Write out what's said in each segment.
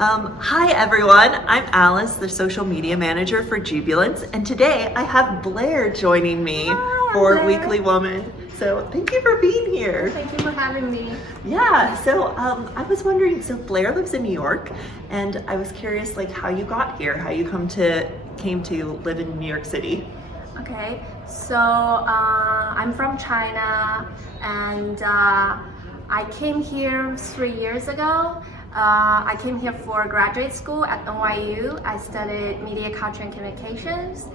Hi everyone, I'm Alice, the social media manager for Jubilance, and today I have Blair joining me for Blair. Weekly Woman. So thank you for being here. Thank you for having me. Yeah, so I was wondering, so Blair lives in New York, and I was curious like how you got here, how you came to live in New York City. Okay, so I'm from China, and I came here 3 years ago. I came here for graduate school at NYU. I studied media culture and communications.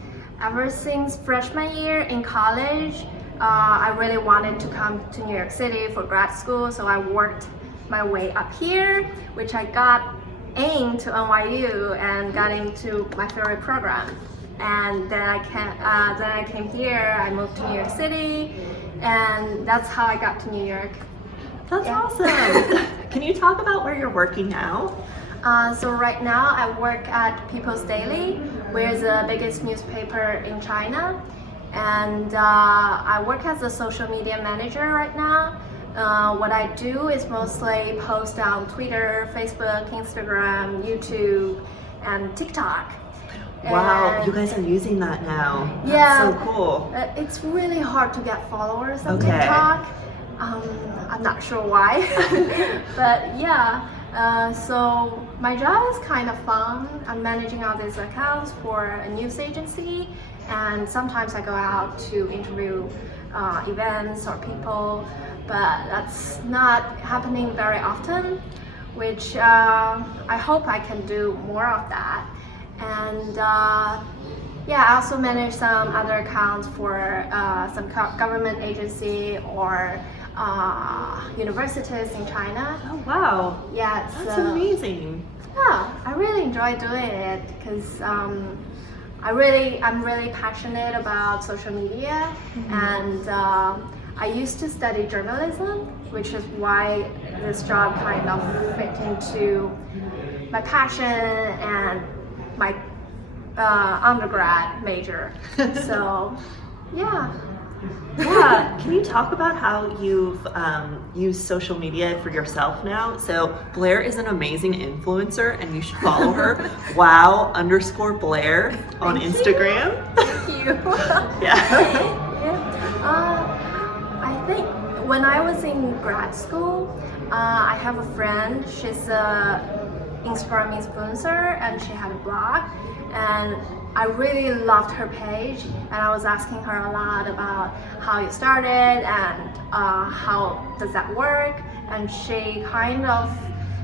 Ever since freshman year in college, I really wanted to come to New York City for grad school, so I worked my way up here, which I got into NYU and got into my favorite program. And then I came here. I moved to New York City, and that's how I got to New York. That's Yeah. awesome. Can you talk about where you're working now? So right now I work at People's Daily, which is the biggest newspaper in China, and I work as a social media manager right now. What I do is mostly post on Twitter, Facebook, Instagram, YouTube, and TikTok. Wow, And you guys are using that now. Yeah. That's so cool. It's really hard to get followers on Okay. TikTok. I'm not sure why, but yeah. So my job is kind of fun. I'm managing all these accounts for a news agency, and sometimes I go out to interview events or people, but that's not happening very often, which I hope I can do more of that. And yeah, I also manage some other accounts for some government agency or universities in China. Oh wow. Yeah, That's so, amazing. yeah, I really enjoy doing it because I'm really passionate about social media, and I used to study journalism, which is why this job kind of fit into my passion and my undergrad major. So, yeah. Yeah, can you talk about how you've used social media for yourself now? So Blair is an amazing influencer, and you should follow her. wow_Blair on Thank you. Instagram. Thank you. Yeah. I think when I was in grad school, I have a friend. She's a Instagram influencer, and she had a blog, and I really loved her page, and I was asking her a lot about how you started and how does that work, and she kind of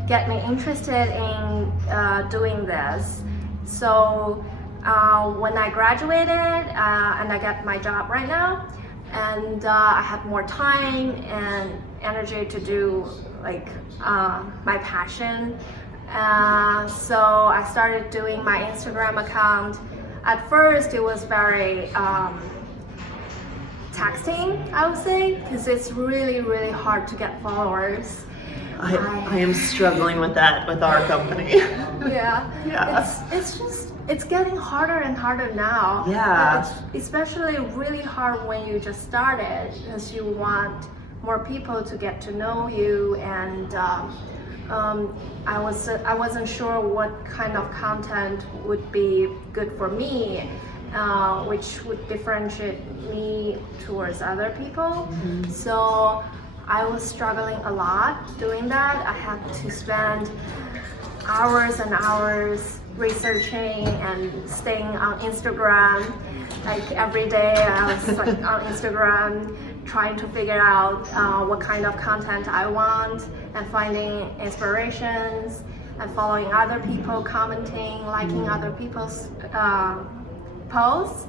get me interested in doing this. So when I graduated and I got my job right now, and I have more time and energy to do like my passion. So I started doing my Instagram account. At first, it was very taxing, I would say, because it's really hard to get followers. I am struggling with that with our company. Yeah, Yeah. it's getting harder and harder now. Yeah. It's especially really hard when you just started, because you want more people to get to know you, and I wasn't sure what kind of content would be good for me, which would differentiate me towards other people. So I was struggling a lot doing that. I had to spend hours and hours researching and staying on Instagram. Like every day I was like on Instagram trying to figure out what kind of content I want, and finding inspirations, and following other people, commenting, liking other people's posts.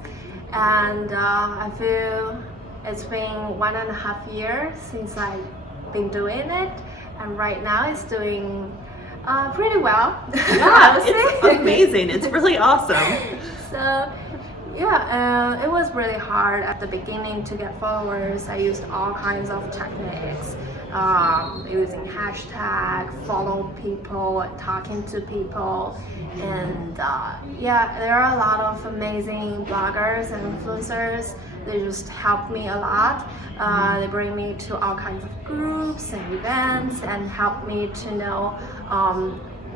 And I feel it's been 1.5 years since I've been doing it, and right now it's doing pretty well. Yeah, it's amazing. It's really awesome. So yeah, it was really hard at the beginning to get followers. I used all kinds of techniques, using hashtag, follow people, talking to people, and yeah, there are a lot of amazing bloggers and influencers. They just help me a lot. They bring me to all kinds of groups and events and help me to know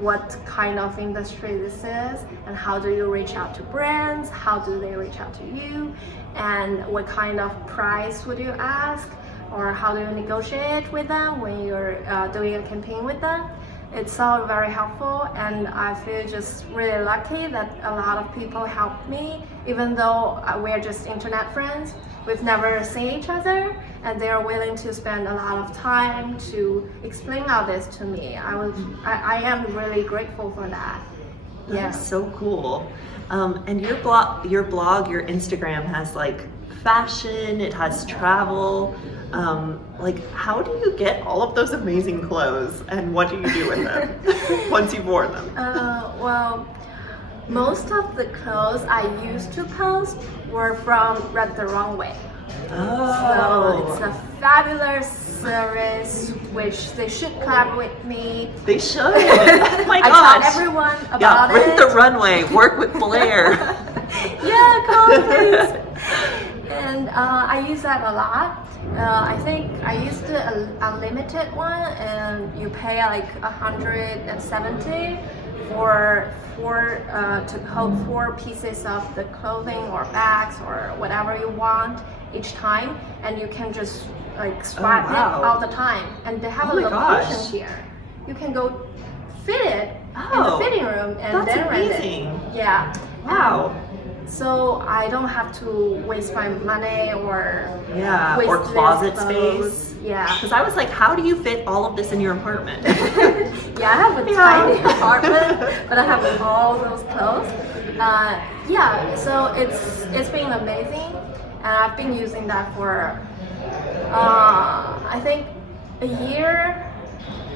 what kind of industry this is, and how do you reach out to brands, how do they reach out to you, and what kind of price would you ask, or how do you negotiate with them when you're doing a campaign with them. It's all very helpful, and I feel just really lucky that a lot of people helped me, even though we're just internet friends. We've never seen each other, and they're willing to spend a lot of time to explain all this to me. I am really grateful for that. That's so cool. And your blog, your Instagram has like fashion, it has travel. Like, how do you get all of those amazing clothes, and what do you do with them once you've worn them? Well, most of the clothes I used to post were from Read the Wrong Way. So it's a fabulous series which they should collaborate with me. They should. Oh my I gosh. tell everyone about it. Read the Runway. Work with Blair. Yeah, come please. And I use that a lot. I think I used the unlimited one, and you pay like 170 to hold 4 pieces of the clothing or bags or whatever you want each time, and you can just like swipe it all the time. And they have a location here. You can go fit it in the fitting room and then rent it. Yeah. Wow. So I don't have to waste my money or waste or closet clothes. space. Yeah. Because I was like, how do you fit all of this in your apartment? Yeah, I have a tiny apartment, but I have all those clothes. Yeah, so it's been amazing, and I've been using that for I think a year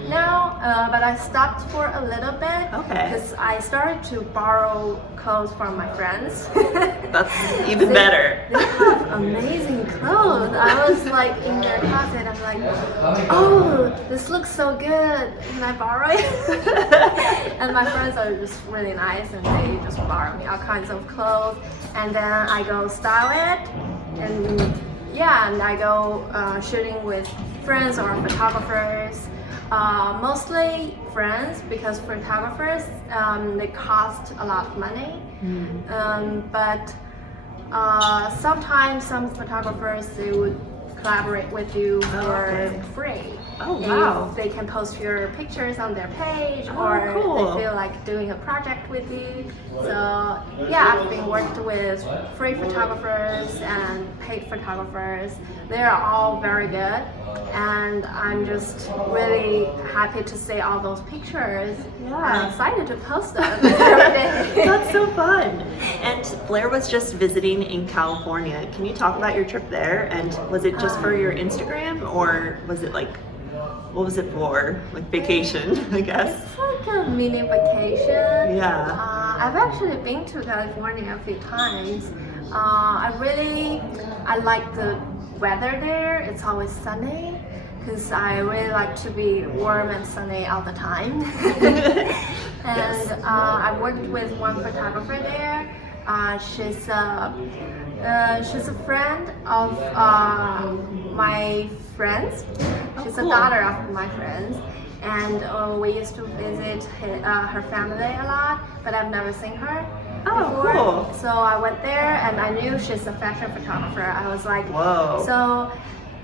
now, but I stopped for a little bit because I started to borrow clothes from my friends. That's even better. They have amazing clothes. I was like in their closet, I'm like, oh, this looks so good, can I borrow it? And my friends are just really nice, and they just borrow me all kinds of clothes, and then I go style it, and and I go shooting with friends or photographers. Mostly friends, because photographers they cost a lot of money. But sometimes some photographers they would collaborate with you for free. Oh wow! If they can post your pictures on their page, or they feel like doing a project with you. So yeah, I've been worked with free photographers and paid photographers. They are all very good, and I'm just really happy to see all those pictures. I'm excited to post them every day. That's so fun. And Blair was just visiting in California. Can you talk about your trip there? And was it just for your Instagram, or was it like, what was it for? Like vacation, I guess? It's like a mini vacation. Yeah. I've actually been to California a few times. I like the weather there. It's always sunny, because I really like to be warm and sunny all the time. And I worked with one photographer there. She's a friend of my friends. She's a daughter of my friends, and we used to visit her family a lot, but I've never seen her before. Cool. So I went there, and I knew she's a fashion photographer. I was like, whoa. So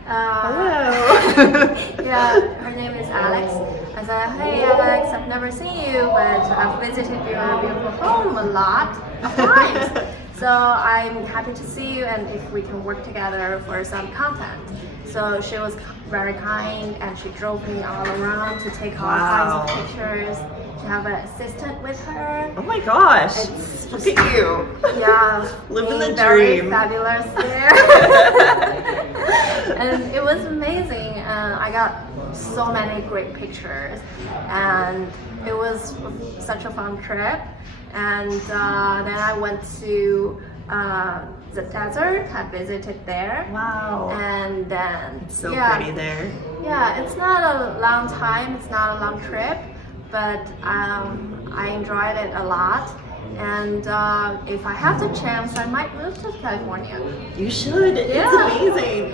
hello. yeah, her name is Alex. I said, hey Alex, I've never seen you, but I've visited your beautiful home a lot of times. So I'm happy to see you, and if we can work together for some content. So she was very kind, and she drove me all around to take all kinds of pictures. She have an assistant with her. Oh my gosh! Look at you. Yeah, living the very dream. Fabulous there. And it was amazing. I got so many great pictures, and it was such a fun trip. And then I went to the desert. I visited there. Wow. And then it's so pretty there. Yeah, it's not a long time. It's not a long trip, but I enjoyed it a lot. And if I have the chance, I might move to California You should. Yeah. It's amazing.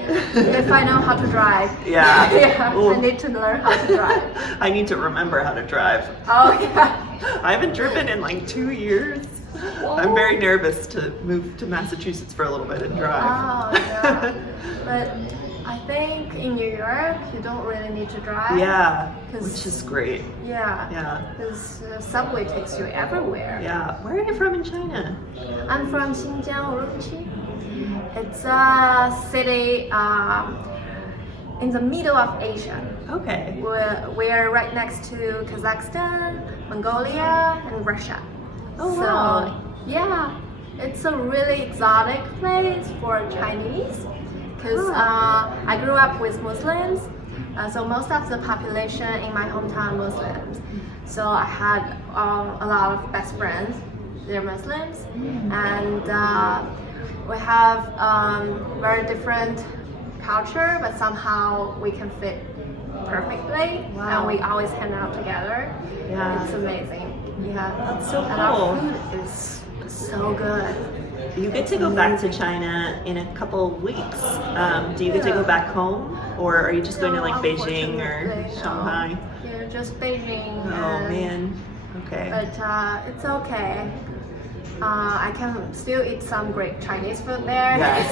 if I know how to drive. Yeah. Yeah, Ooh. I need to learn how to drive. I need to remember how to drive. Oh yeah. I haven't driven in like 2 years. I'm very nervous to move to Massachusetts for a little bit and drive. Oh yeah. But I think in New York you don't really need to drive. Yeah, 'Cause- which is great. Yeah. Yeah. Because the subway takes you everywhere. Yeah. Where are you from in China? I'm from Xinjiang, Urumqi. It's a city in the middle of Asia. Okay. We're right next to Kazakhstan, Mongolia, and Russia. Oh, so, wow. yeah, it's a really exotic place for Chinese because Ah. I grew up with Muslims. So most of the population in my hometown Muslims. So I had a lot of best friends. They're Muslims, and we have very different culture, but somehow we can fit perfectly, Wow. and we always hang out together. Yeah. It's amazing. Yeah, That's so and cool. our food is so good. You get to go back to China in a couple of weeks. Do you get to go back home, or are you just going to like No, Beijing or unfortunately, no. Shanghai? Yeah, just Beijing. Oh and- man. Okay. But it's okay. I can still eat some great Chinese food there. Yes.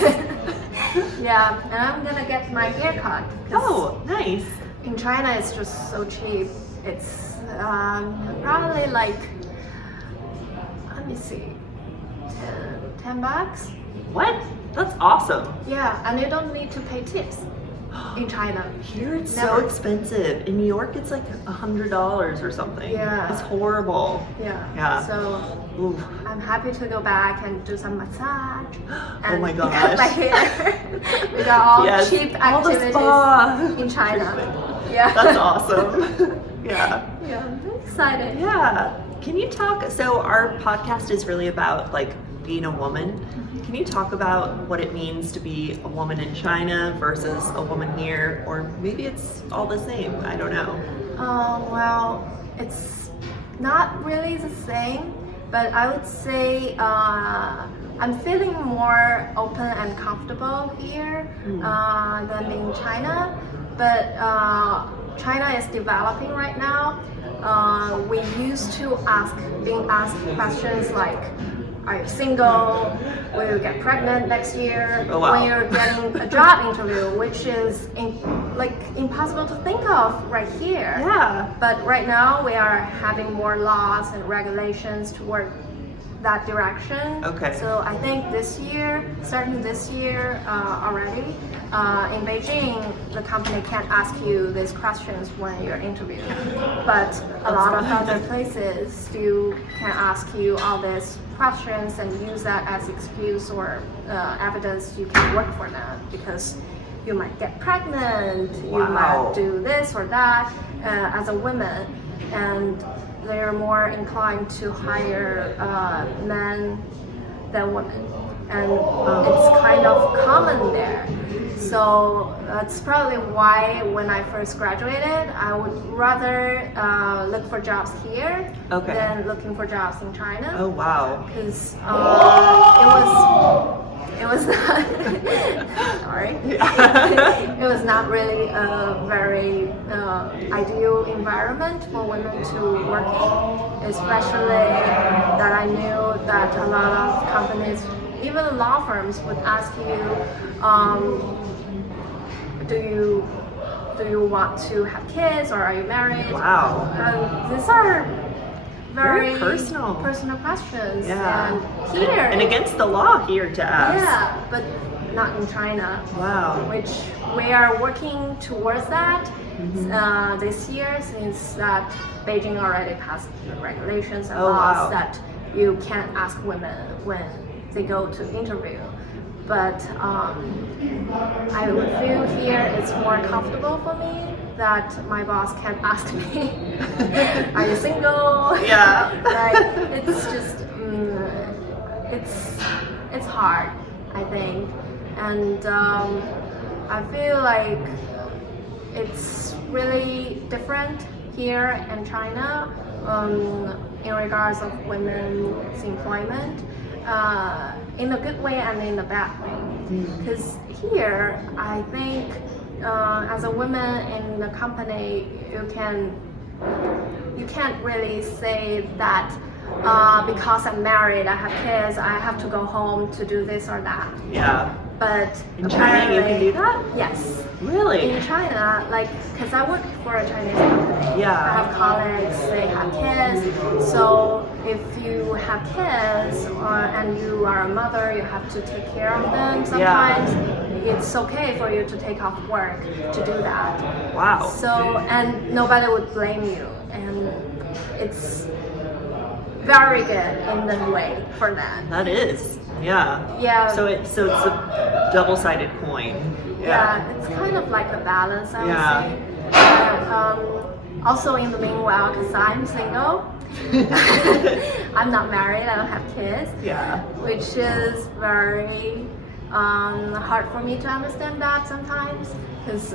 Yeah, and I'm gonna get my haircut. 'cause Oh, nice. in China, it's just so cheap. It's probably like, let me see, 10 bucks. What? That's awesome. Yeah, and you don't need to pay tips in China. Here it's so Never. expensive. In New York, it's like $100 or something. Yeah. It's horrible. Yeah. Yeah. So Ooh. I'm happy to go back and do some massage. Oh And my cut gosh. my hair. We got all Yes, cheap all the activities spa. in China. Treatment. Yeah. That's awesome. Yeah. Yeah, I'm very excited. Yeah. Can you talk? So our podcast is really about like being a woman. Can you talk about what it means to be a woman in China versus a woman here, or maybe it's all the same? I don't know. Well, it's not really the same, but I would say I'm feeling more open and comfortable here than in China. But China is developing right now. We used to being asked questions like, are you single? Will you get pregnant next year? Oh, wow. When you're getting a job interview, which is impossible to think of right here. Yeah. But right now we are having more laws and regulations toward that direction. Okay. So I think this year, starting this year already, in Beijing, the company can't ask you these questions when you're interviewing. But a lot of other places still can ask you all these questions and use that as excuse or evidence you can work for them because you might get pregnant, you Wow. might do this or that as a woman, and they're more inclined to hire men than women, and it's kind of common there. So that's probably why when I first graduated, I would rather look for jobs here Okay. than looking for jobs in China. Oh wow. Because it was not sorry. It was not really a very ideal environment for women to work in, especially that I knew that a lot of companies, even law firms, would ask you, do you want to have kids or are you married? Wow. These are Very personal. questions. Yeah. And here, And against the law here to ask. yeah, but not in China. Wow. Which we are working towards that this year, since that Beijing already passed the regulations and Oh, laws wow. that you can't ask women when they go to interview. But I would feel here it's more comfortable for me that my boss can ask me, are you single? Yeah. Like, it's just, it's hard, I think. And I feel like it's really different here in China. in regards of women's employment, in a good way and in a bad way. Because here, I think as a woman in the company, you can't really say that because I'm married, I have kids, I have to go home to do this or that. Yeah. But In China, you can do that? Yes. Really? In China, like, because I work for a Chinese company, Yeah. I have colleagues, they have kids. So if you have kids and you are a mother, you have to take care of them sometimes. It's okay for you to take off work to do that. Wow. So, and nobody would blame you. And it's very good in the way for that. That is. Yeah. Yeah. So it's a double-sided coin. Yeah, it's kind of like a balance, I would Yeah. say. But, also in the meanwhile, because I'm single, I'm not married, I don't have kids, Yeah. which is very hard for me to understand that sometimes, because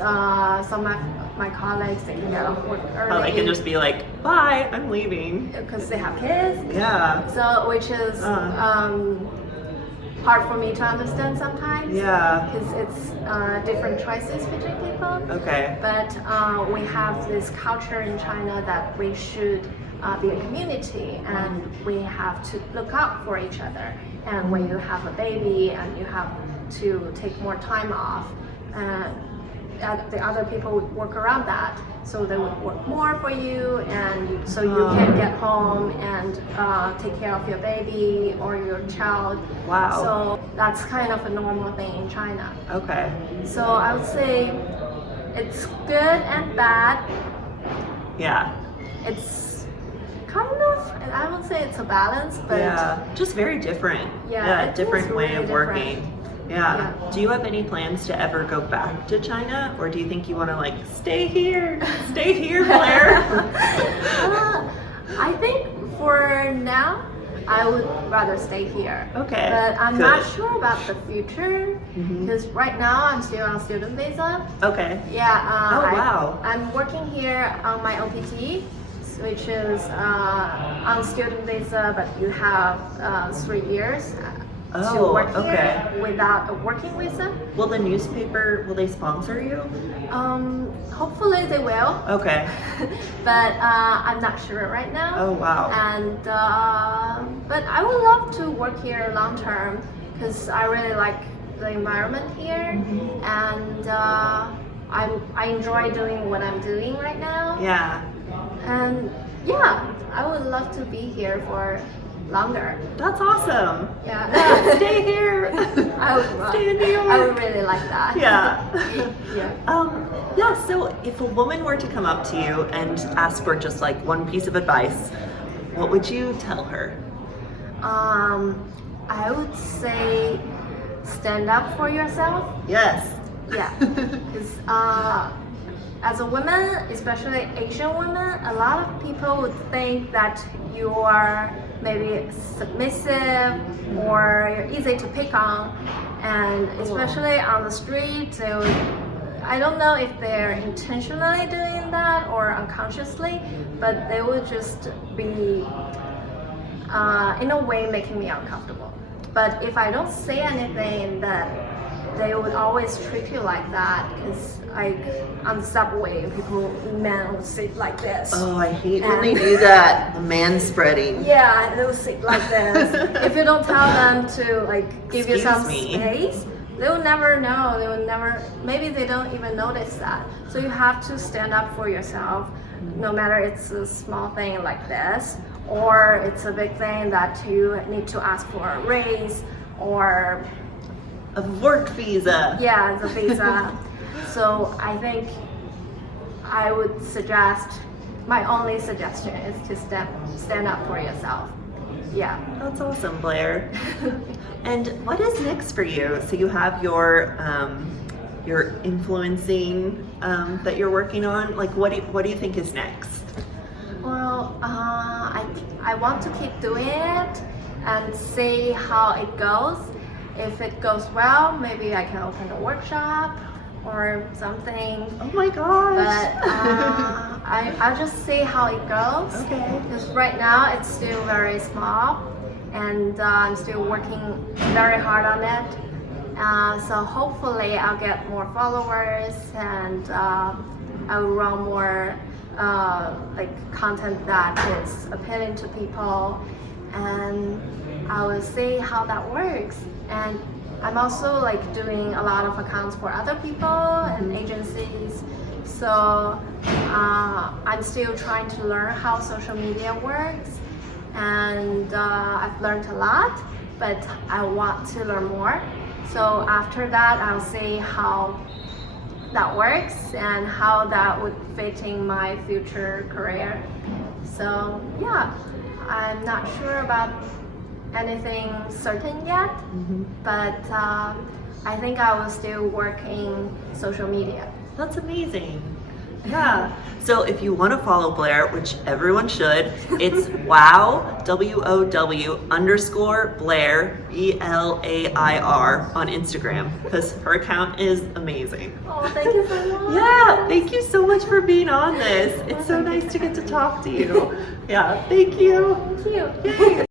some of my colleagues, they can get off work early. Oh, they can just be like, bye, I'm leaving. because they have kids. Yeah. So, which is hard for me to understand sometimes. Yeah. Because it's different choices between people. Okay. But we have this culture in China that we should be a community and we have to look out for each other. And when you have a baby and you have to take more time off, the other people would work around that. So they would work more for you, and so you can get home and take care of your baby or your child. Wow. So that's kind of a normal thing in China. Okay. So I would say it's good and bad. Yeah. It's kind of, I would say it's a balance, but Yeah. Just very different. Yeah, it different is way really of working. Yeah. Yeah. Do you have any plans to ever go back to China, or do you think you want to like stay here, Blair? I think for now, I would rather stay here. Okay, But I'm good. not sure about the future because right now I'm still on student visa. Okay. Yeah. Oh, wow. I'm working here on my OPT, which is on student visa, but you have 3 years to Oh, work okay. here without a working visa. Will the newspaper, will they sponsor you? Hopefully they will, Okay. but I'm not sure right now. Oh, wow. And but I would love to work here long term because I really like the environment here, and I enjoy doing what I'm doing right now. Yeah. And yeah, I would love to be here for longer. That's awesome. Yeah. Stay here. I would Stay in New York. I would really like that. Yeah. Yeah. Yeah, so if a woman were to come up to you and ask for just like one piece of advice, what would you tell her? I would say stand up for yourself. Yes. Yeah. Because as a woman, especially Asian woman, a lot of people would think that you are maybe submissive or you're easy to pick on, and especially on the street, they would, I don't know if they're intentionally doing that or unconsciously, but they would just be in a way making me uncomfortable. But if I don't say anything, that they would always treat you like that, because like on the subway, men would sit like this. Oh, I hate when they do that. The man spreading. Yeah, they would sit like this. If you don't tell them to like give you some Excuse me. space, they will never know. They will never. Maybe they don't even notice that. So you have to stand up for yourself, no matter it's a small thing like this, or it's a big thing that you need to ask for a raise or A work visa. yeah, the visa. So I think I would suggest, my only suggestion is to stand up for yourself. Yeah. That's awesome, Blair. And what is next for you? So you have your influencing that you're working on. Like, what do you think is next? Well, I want to keep doing it and see how it goes. If it goes well, maybe I can open a workshop, or something. Oh my gosh. But I'll just see how it goes. Okay. Because right now it's still very small, and I'm still working very hard on it. So hopefully I'll get more followers, and I'll run more like content that is appealing to people, and I will see how that works. And I'm also like doing a lot of accounts for other people and agencies. So I'm still trying to learn how social media works, and I've learned a lot, but I want to learn more. So after that, I'll see how that works and how that would fit in my future career. So yeah, I'm not sure about anything certain yet, but I think I will still work in social media. That's amazing. Yeah. So if you want to follow Blair, which everyone should, it's wow, WOW _ Blair, BLAIR on Instagram, because her account is amazing. Oh, thank you so much. Yeah, thank you so much for being on this. It's so nice to get to talk to you. Yeah, thank you. Thank you. Yay.